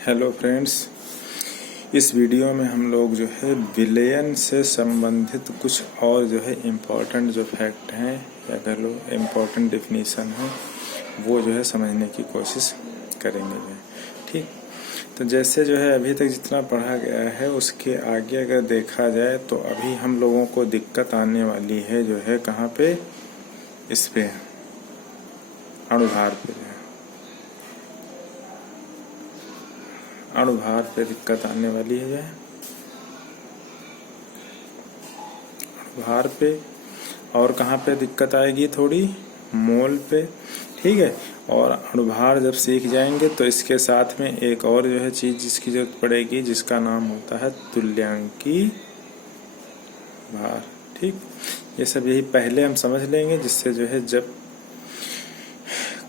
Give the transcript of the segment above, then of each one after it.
Hello friends, इस video में हम लोग जो है विलयन से संबंधित कुछ और जो है इम्पोर्टेंट जो फैक्ट हैं या कह लो इम्पोर्टेंट डेफिनेशन है वो जो है समझने की कोशिश करेंगे जो है। ठीक, तो जैसे जो है अभी तक जितना पढ़ा गया है उसके आगे अगर देखा जाए तो अभी हम लोगों को दिक्कत आने वाली है जो है कहाँ पे, इस पे अणुभार पे जो है अणुभार पे दिक्कत आने वाली है अणुभार पे। और कहाँ पे दिक्कत आएगी, थोड़ी मोल पे। ठीक है, और अणुभार जब सीख जाएंगे तो इसके साथ में एक और जो है चीज जिसकी जरूरत पड़ेगी जिसका नाम होता है तुल्यांकी भार। ठीक, ये सब यही पहले हम समझ लेंगे जिससे जो है जब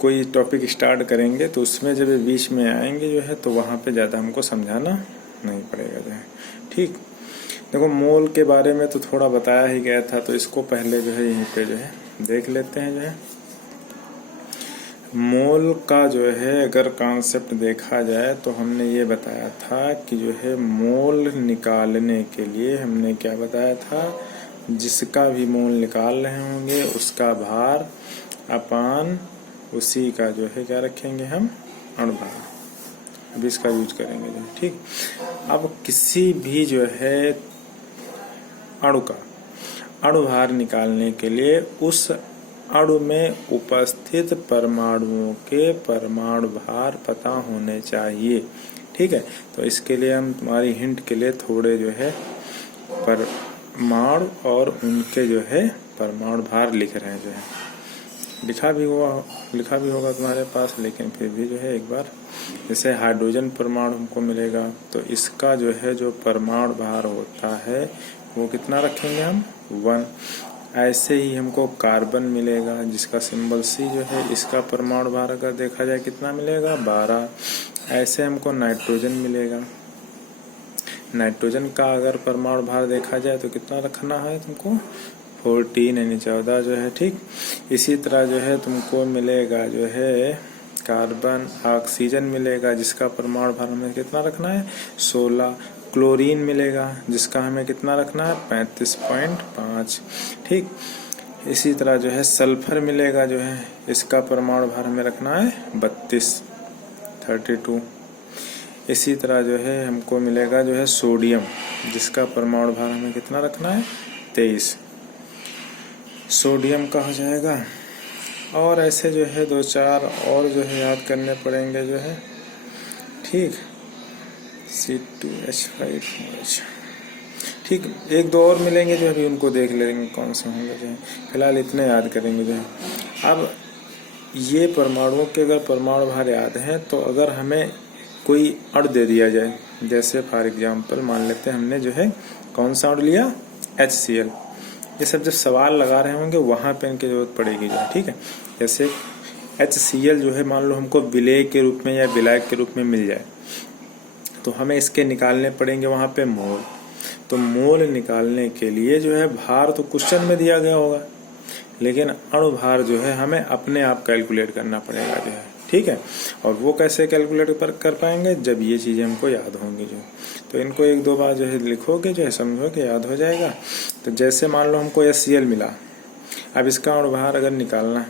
कोई टॉपिक स्टार्ट करेंगे तो उसमें जब बीच में आएंगे जो है तो वहाँ पे ज़्यादा हमको समझाना नहीं पड़ेगा जो है। ठीक, देखो मोल के बारे में तो थोड़ा बताया ही गया था, तो इसको पहले जो है यहीं पे जो है देख लेते हैं जो है। मोल का जो है अगर कॉन्सेप्ट देखा जाए तो हमने ये बताया था कि जो है मोल निकालने के लिए हमने क्या बताया था, जिसका भी मोल निकाल रहे होंगे उसका भार अपान उसी का जो है क्या रखेंगे हम, अणुभार। अब इसका यूज करेंगे जो। ठीक, अब किसी भी जो है अणु का अणुभार निकालने के लिए उस अणु में उपस्थित परमाणुओं के परमाणु भार पता होने चाहिए। ठीक है, तो इसके लिए हम तुम्हारी हिंट के लिए थोड़े जो है परमाणु और उनके जो है परमाणु भार लिख रहे हैं जो है। लिखा भी होगा तुम्हारे पास, लेकिन फिर भी जो है एक बार, जैसे हाइड्रोजन परमाणु हमको मिलेगा तो इसका जो है जो परमाणु भार होता है वो कितना रखेंगे हम, 1। ऐसे ही हमको कार्बन मिलेगा जिसका सिंबल C जो है, इसका परमाणु भार अगर देखा जाए कितना मिलेगा, 12। ऐसे हमको नाइट्रोजन मिलेगा, नाइट्रोजन का अगर परमाणु भार देखा जाए तो कितना रखना है तुमको, 14 यानी 14 जो है। ठीक, इसी तरह जो है तुमको मिलेगा जो है कार्बन, ऑक्सीजन मिलेगा जिसका परमाणु भार हमें कितना रखना है, 16। क्लोरीन मिलेगा जिसका हमें कितना रखना है, 35.5। ठीक, इसी तरह जो है सल्फर मिलेगा जो है, इसका परमाणु भार हमें रखना है 32। इसी तरह जो है हमको मिलेगा जो है सोडियम जिसका परमाणु भार हमें कितना रखना है, 23। सोडियम का हो जाएगा। और ऐसे जो है 2-4 और जो है याद करने पड़ेंगे जो है। ठीक, C2H5OH। ठीक, 1-2 और मिलेंगे जो अभी उनको देख लेंगे कौन से होंगे जो है, फिलहाल इतने याद करेंगे जो है। अब ये परमाणुओं के अगर परमाणु भार याद है तो अगर हमें कोई अणु दे दिया जाए, जैसे फॉर एग्जांपल मान लेते हैं हमने जो है कौन सा अणु लिया, HCl। ये सब जब सवाल लगा रहे होंगे वहां पे इनकी जरूरत पड़ेगी जो है। ठीक है, जैसे HCl जो है मान लो हमको विलेय के रूप में या विलायक के रूप में मिल जाए तो हमें इसके निकालने पड़ेंगे वहां पे मोल। तो मोल निकालने के लिए जो है भार तो क्वेश्चन में दिया गया होगा, लेकिन अणु भार जो है हमें अपने आप कैलकुलेट करना पड़ेगा जो है। ठीक है, और वो कैसे कैलकुलेट कर पाएंगे, जब ये चीजें हमको याद होंगी जो। तो इनको 1-2 बार जो है लिखोगे जो है, समझोगे, याद हो जाएगा। तो जैसे मान लो हमको HCl मिला, अब इसका अणु भार अगर निकालना है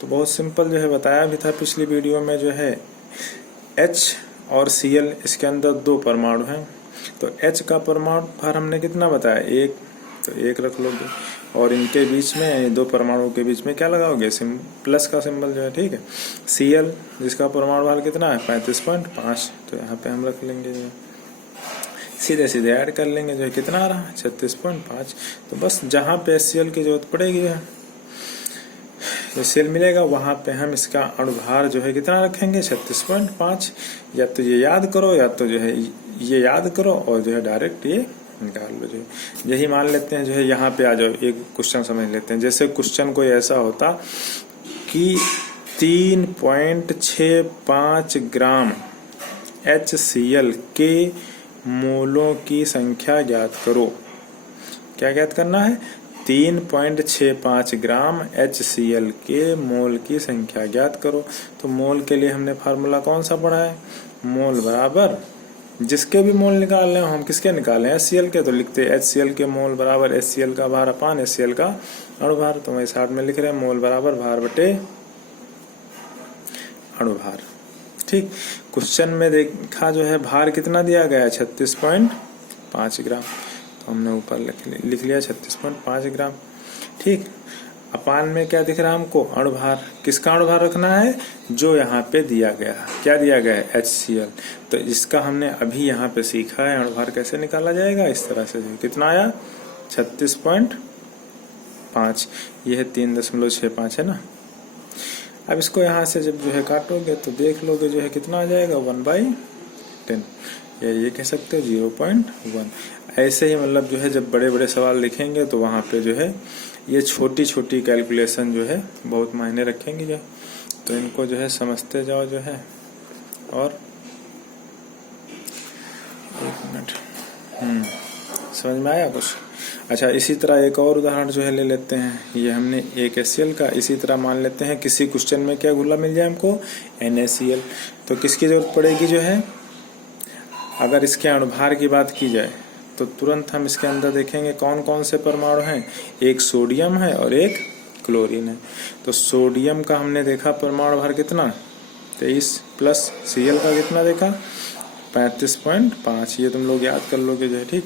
तो बहुत सिंपल जो है, बताया भी था पिछली वीडियो में जो है H और Cl, इसके अंदर 2 परमाणु हैं। तो H का परमाणु भार हमने कितना बताया, 1, तो 1 रख लोगे। और इनके बीच में 2 परमाणुओं के बीच में क्या लगाओगे, प्लस का सिंबल जो है। ठीक है, Cl जिसका परमाणु भार कितना है, 35.5, तो यहाँ पे हम रख लेंगे जो है। सीधे ऐड कर लेंगे जो है, कितना आ रहा है, 36.5। तो बस जहाँ पे HCl की जरूरत पड़ेगी जो HCl मिलेगा वहां पे हम इसका अणुभार जो है कितना रखेंगे, 36.5। या तो ये याद करो या तो जो है ये याद करो और जो है डायरेक्ट ये निकाल लो जो है। यही मान लेते हैं जो है, यहाँ पे आ जाओ, एक क्वेश्चन समझ लेते हैं। जैसे क्वेश्चन कोई ऐसा होता कि 3.65 ग्राम HCl के मोलों की संख्या ज्ञात करो। क्या ज्ञात करना है, 3.65 ग्राम HCl के मोल की संख्या ज्ञात करो। तो मोल के लिए हमने फार्मूला कौन सा पढ़ा है? मोल बराबर जिसके भी मोल निकाल रहे हो हम किसके निकालें? HCl के। तो लिखते हैं HCl के मोल बराबर HCl का भार अपान HCl का अणुभार। तो वही साथ में लिख रहे हैं मोल बराबर भार बटे अणुभार। ठीक, क्वेश्चन में देखा जो है भार कितना दिया गया है? 36.5 ग्राम। तो हमने ऊपर लिख लिया 36.5 ग्राम। ठीक, अपान में क्या दिख रहा है हमको? अणुभार। किसका अणुभार रखना है? जो यहाँ पे दिया गया। क्या दिया गया है? HCl। तो इसका हमने अभी यहाँ पे सीखा है अणुभार कैसे निकाला जाएगा। इस तरह से कितना आया? 36.5। ये है 3.65 है ना। अब इसको यहाँ से जब जो है काटोगे तो देख लोगे जो है कितना आ जाएगा? 1/10 या ये कह सकते हो 0.1। ऐसे ही मतलब जो है जब बड़े बड़े सवाल लिखेंगे तो वहाँ पे जो है ये छोटी छोटी कैलकुलेशन जो है बहुत मायने रखेंगे जो। तो इनको जो है समझते जाओ जो है। और एक मिनट, समझ में आया कुछ? अच्छा, इसी तरह एक और उदाहरण जो है ले लेते हैं। ये हमने एक HCl का, इसी तरह मान लेते हैं किसी क्वेश्चन में क्या घुला मिल जाए हमको? NaCl। तो किसकी जरूरत पड़ेगी जो है? अगर इसके अणुभार की बात की जाए तो तुरंत हम इसके अंदर देखेंगे कौन कौन से परमाणु हैं। एक सोडियम है और एक क्लोरीन है। तो सोडियम का हमने देखा परमाणु भार कितना? 23 प्लस Cl का कितना देखा? 35.5। ये तुम लोग याद कर लोगे जो है। ठीक,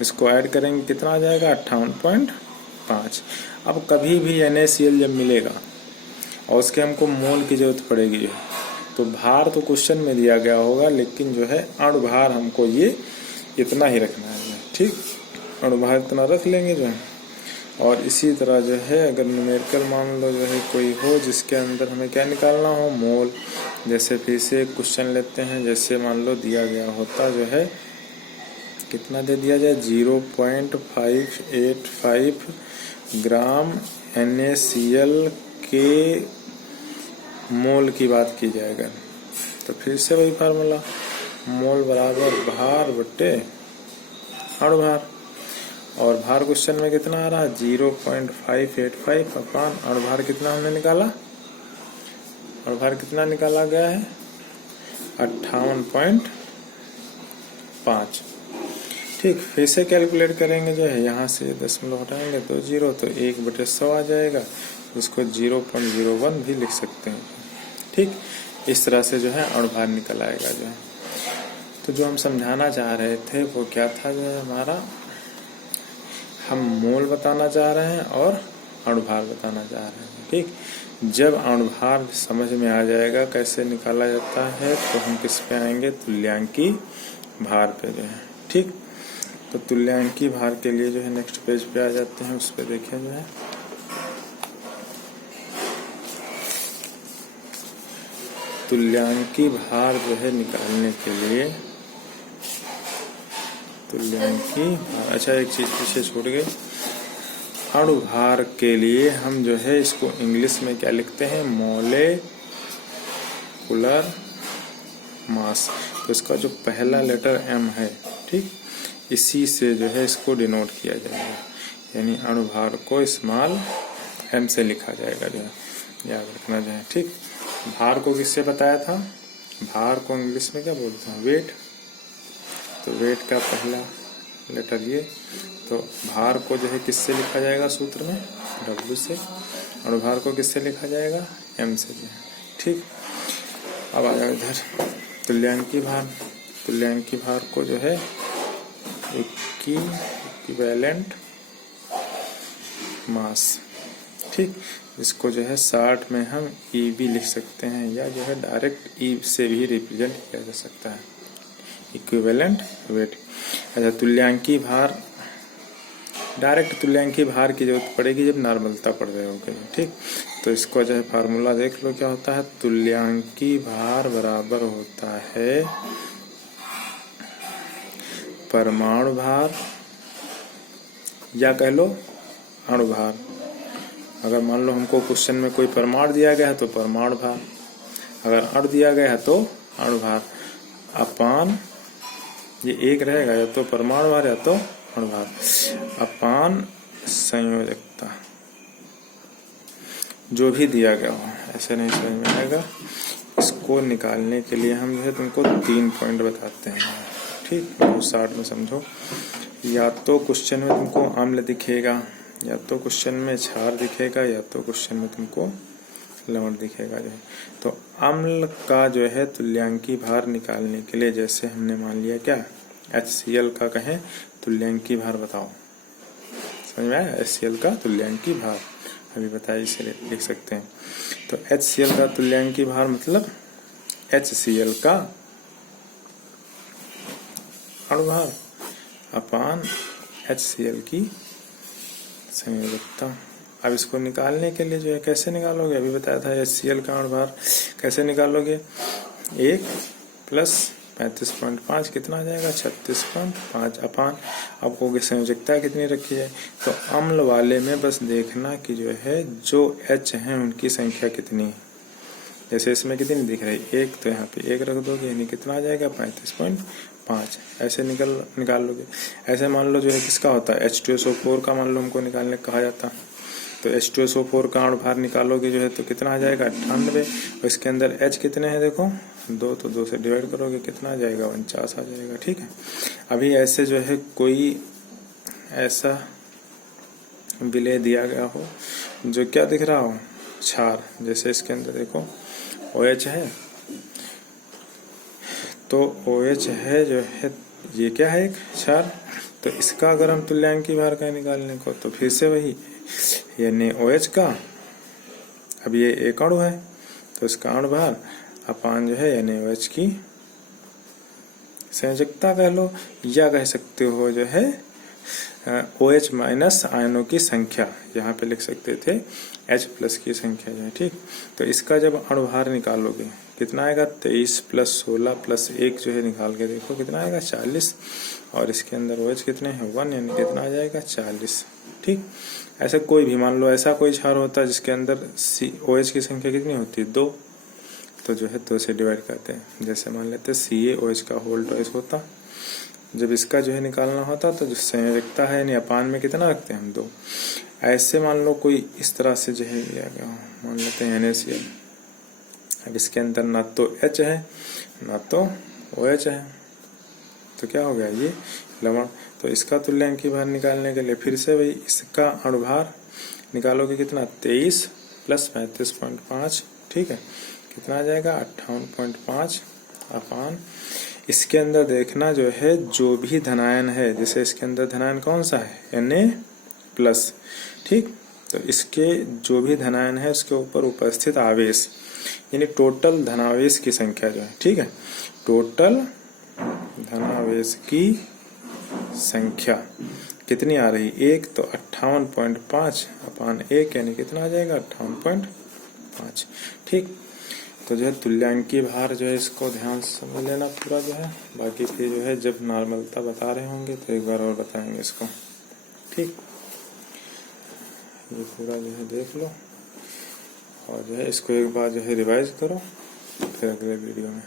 इसको ऐड करेंगे कितना आ जाएगा? 58.5। अब कभी भी NaCl जब मिलेगा और उसके हमको मोल की जरूरत पड़ेगी जो, तो भार तो क्वेश्चन में दिया गया होगा लेकिन जो है अणुभार हमको ये इतना ही रखना है। ठीक, अणुभार इतना रख लेंगे जो है। और इसी तरह जो है अगर न्यूमेरिकल मान लो जो है कोई हो जिसके अंदर हमें क्या निकालना हो? मोल। जैसे फिर से क्वेश्चन लेते हैं। जैसे मान लो दिया गया होता जो है कितना दे दिया जाए? 0.585 ग्राम NaCl के मोल की बात की जाएगा तो फिर से वही फार्मूला मोल बराबर भार बटे अणुभार। और भार क्वेश्चन में कितना आ रहा है? 0.585 अपान अणुभार कितना हमने निकाला? अणुभार कितना निकाला गया है? 58.5। ठीक, फिर से कैलकुलेट करेंगे जो है। यहाँ से 0.5 हटाएंगे तो 0, तो 1/100 आ जाएगा। इसको 0.01 भी लिख सकते हैं। ठीक, इस तरह से जो है अणुभार निकल आएगा जो है। तो जो हम समझाना चाह रहे थे वो क्या था जो है हमारा? हम मोल बताना चाह रहे हैं और अणुभार बताना चाह रहे हैं। ठीक, जब अणुभार समझ में आ जाएगा कैसे निकाला जाता है तो हम किस पे आएंगे? तुल्यांकी भार पे जो है। ठीक, तो तुल्यांकी भार के लिए जो है नेक्स्ट पेज पे आ जाते हैं। उस पे देखें जो है तुल्यांकी भार जो है निकालने के लिए तुल्यांकी भार। अच्छा, एक चीज पीछे छूट गई। अणुभार के लिए हम जो है इसको इंग्लिश में क्या लिखते हैं? Molecular mass. तो इसका जो पहला लेटर M है, ठीक, इसी से जो है इसको डिनोट किया जाएगा। यानी अणुभार को स्मॉल m से लिखा जाएगा जो है, याद रखना जो है। ठीक, भार को किससे बताया था? भार को इंग्लिश में क्या बोलते हैं? वेट। तो वेट का पहला लेटर ये। तो भार को जो है किससे लिखा जाएगा सूत्र में? W से। अणुभार को किससे लिखा जाएगा? M से जो है। ठीक, अब आ जाओ इधर तुल्यांकी भार। तुल्यांकी भार को जो है इक्विवेलेंट मास। ठीक, इसको जो है शॉर्ट में हम EV लिख सकते हैं या जो है डायरेक्ट E से भी रिप्रेजेंट किया जा सकता है, इक्विवेलेंट वेट। अच्छा, तुल्यांकी भार, डायरेक्ट तुल्यांकी भार की जरूरत पड़ेगी जब नॉर्मलता पढ़ रहे होगे। ठीक, तो इसको जो है फार्मूला देख लो क्या होता है। तुल्यांकी भार बराबर होता है परमाणु भार या कह लो अणुभार। अगर मान लो हमको क्वेश्चन में कोई परमाणु दिया गया है तो परमाणु भार, अगर अणु दिया गया है तो अणुभार, अपान ये एक रहेगा या तो परमाणु भार या तो अणुभार, अपान संयोजकता जो भी दिया गया हो, ऐसे नहीं समझ में आएगा। इसको निकालने के लिए हम जो है तुमको 3 पॉइंट बताते हैं, ठीक। वो 60 में समझो। या तो क्वेश्चन में तुमको अम्ल दिखेगा, या तो क्वेश्चन में क्षार दिखेगा, या तो क्वेश्चन में तुमको लवण दिखेगा जो है। तो अम्ल का जो है तुल्यांकी भार निकालने के लिए जैसे हमने मान लिया क्या, HCl का कहें तुल्यांकी भार बताओ, समझ में आया। HCl का तुल्यांकी भार अभी बताइए, इसे लिख सकते हैं। तो HCl का तुल्यांकी भार मतलब HCl का अणुभार अपान HCl की संयोजकता। अब इसको निकालने के लिए जो है कैसे निकालोगे, अभी बताया था HCl का अणुभार कैसे निकालोगे। 1 प्लस 35.5 कितना आ जाएगा, 36.5 अपान। आपको संयोजकता कितनी रखी है, तो अम्ल वाले में बस देखना कि जो है जो H हैं उनकी संख्या कितनी है। जैसे इसमें कितनी दिख रही है 1, तो यहाँ पे 1 रख दोगे, यानी कितना आ जाएगा 35.5। ऐसे निकाल लोगे। ऐसे मान लो जो है किसका होता है H2SO4 का, मान लो हमको निकालने कहा जाता, तो H2SO4 का अणुभार निकालोगे जो है तो कितना आ जाएगा 98। और इसके अंदर H कितने हैं देखो 2, तो 2 से डिवाइड करोगे कितना आ जाएगा 49 आ जाएगा, ठीक है। अभी ऐसे जो है कोई ऐसा विलेय दिया गया हो जो क्या दिख रहा हो क्षार, जैसे इसके अंदर देखो OH है, तो OH है जो है ये क्या है एक क्षार। तो इसका अगर हम तुल्यांकी भार का निकालने को, तो फिर से वही यानी OH का, अब ये एक अणु है तो इसका अणुभार अपान जो है यानी OH की संयोजकता कह लो, या कह सकते हो जो है OH माइनस आयनों की संख्या, यहाँ पे लिख सकते थे H प्लस की संख्या जो है, ठीक। तो इसका जब अणुभार निकालोगे कितना आएगा 23 प्लस 16 प्लस 1 जो है निकाल के देखो कितना आएगा 40। और इसके अंदर OH कितने हैं 1, यानी कितना आ जाएगा 40, ठीक। ऐसा कोई भी मान लो ऐसा कोई क्षार होता है जिसके अंदर OH की संख्या कितनी होती है 2, तो जो है 2 से डिवाइड करते हैं। जैसे मान लेते हैं CaOH का होल ट्वाइस होता, जब इसका जो है निकालना होता तो जो संयोजकता है यानी अपान में कितना रखते हैं हम 2। ऐसे मान लो कोई इस तरह से जो है लिया गया हो, मान लेते हैं NaCl। अब इसके अंदर ना तो H है ना तो OH है, तो क्या हो गया ये लवण। तो इसका तुल्यांकी भार निकालने के लिए फिर से वही इसका अणुभार निकालोगे कितना 23 प्लस 35.5, ठीक है, कितना आ जाएगा 58.5 अपान। इसके अंदर देखना जो है जो भी धनायन है, जैसे इसके अंदर धनायन कौन सा है Na प्लस, ठीक। तो इसके जो भी धनायन है उसके ऊपर उपस्थित आवेश यानी टोटल धनावेश की संख्या जो है, ठीक है, टोटल धनावेश की संख्या कितनी आ रही 1, तो 58.5 अपान 1 यानी कितना आ जाएगा 58.5, ठीक। तो जो है तुल्यांकी भार जो है इसको ध्यान से समझ लेना पूरा जो है। बाकी फिर जो है जब नॉर्मलता बता रहे होंगे तो एक बार और बताएंगे इसको, ठीक। ये पूरा जो है देख लो और जो है इसको एक बार जो है रिवाइज करो फिर अगले वीडियो में।